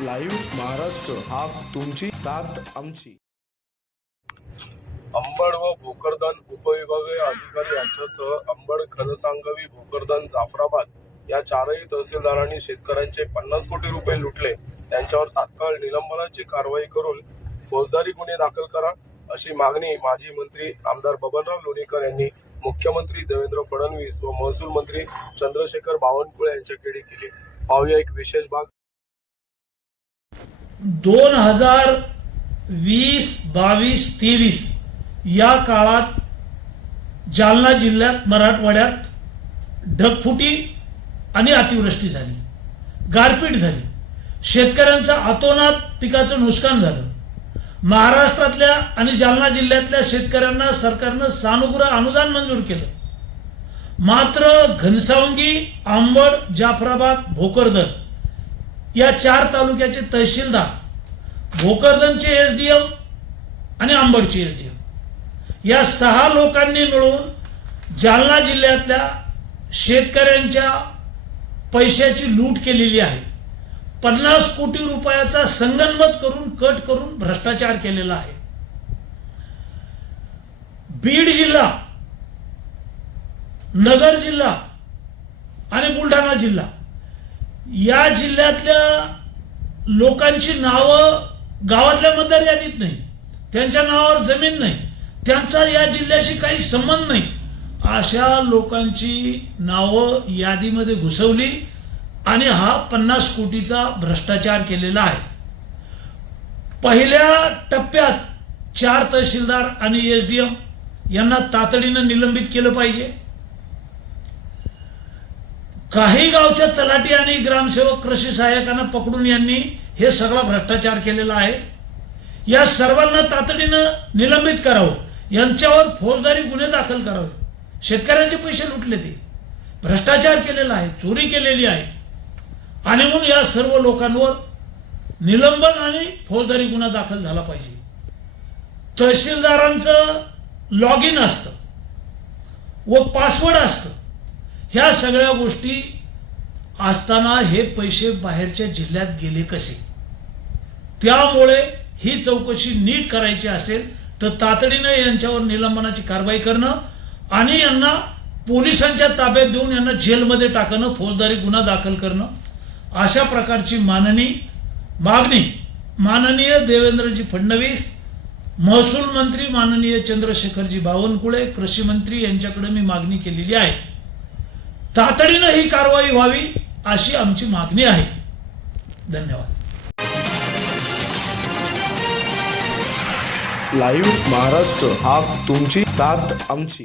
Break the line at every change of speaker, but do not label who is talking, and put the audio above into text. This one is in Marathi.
लाईव्ह महाराष्ट्र हा तुमची साथ आमची.
अंबड व भोकरदन उपविभागीय अधिकारी यांच्यासह अंबड खनसांगवी भोकरदन जाफराबाद या चारही तहसीलदारांनी शेतकऱ्यांचे पन्नास कोटी रुपये लुटले. त्यांच्यावर तात्काळ निलंबनाची कारवाई करून फौजदारी गुन्हे दाखल करा अशी मागणी माजी मंत्री आमदार बबनराव लोणीकर यांनी मुख्यमंत्री देवेंद्र फडणवीस व महसूल मंत्री चंद्रशेखर बावनकुळे यांच्याकडे केली. पाहूया एक विशेष भाग.
दोन हजार वीस बावीस तेवीस या काळात जालना जिल्ह्यात मराठवाड्यात ढगफुटी आणि अतिवृष्टी झाली. गारपीट झाली. शेतकऱ्यांचं आतोनात पिकाचं नुकसान झालं. महाराष्ट्रातल्या आणि जालना जिल्ह्यातल्या शेतकऱ्यांना सरकारनं सानुग्रह अनुदान मंजूर केलं. मात्र घनसावंगी आंबड जाफराबाद भोकरदन या चार तालुक्याचे तहसीलदार भोकरदनचे एसडीएम आणि आंबडचे एसडीएम. या सहा लोकांनी मिळून जालना जिल्ह्यातल्या शेतकऱ्यांच्या पैशाची लूट केलेली आहे. पन्नास कोटी रुपयाचा संगनमत करून कट करून भ्रष्टाचार केलेला आहे. बीड जिल्हा नगर जिल्हा आणि बुलढाणा जिल्हा या जिल्ह्यातल्या लोकांची नावं गावातल्या मतदार यादीत नाही. त्यांच्या नावावर जमीन नाही. त्यांचा या जिल्ह्याशी काही संबंध नाही. अशा लोकांची नावं यादीमध्ये घुसवली आणि हा पन्नास कोटीचा भ्रष्टाचार केलेला आहे. पहिल्या टप्प्यात चार तहसीलदार आणि एस डी एम यांना तातडीनं निलंबित केलं पाहिजे. काही गावच्या तलाठी आणि ग्रामसेवक कृषी सहाय्यकांना पकडून यांनी हे सगळा भ्रष्टाचार केलेला आहे. या सर्वांना तातडीनं निलंबित करावं. यांच्यावर फौजदारी गुन्हे दाखल करावे. शेतकऱ्यांचे पैसे लुटले ते. भ्रष्टाचार केलेला आहे चोरी केलेली आहे. आणि म्हणून या सर्व लोकांवर निलंबन आणि फौजदारी गुन्हा दाखल झाला पाहिजे. तहसीलदारांचं लॉग इन असतं. व पासवर्ड असतं. ह्या सगळ्या गोष्टी असताना हे पैसे बाहेरच्या जिल्ह्यात गेले कसे? त्यामुळे ही चौकशी नीट करायची असेल तर तातडीनं यांच्यावर निलंबनाची कारवाई करणं आणि यांना पोलिसांच्या ताब्यात देऊन यांना जेलमध्ये टाकणं फौजदारी गुन्हा दाखल करणं अशा प्रकारची माननी मागणी माननीय देवेंद्रजी फडणवीस महसूल मंत्री माननीय चंद्रशेखरजी बावनकुळे कृषी मंत्री यांच्याकडे मी मागणी केलेली आहे. तातडीनं ही कारवाई व्हावी अशी आमची मागणी आहे. धन्यवाद.
लाईव्ह महाराष्ट्र हा तुमची साथ आमची.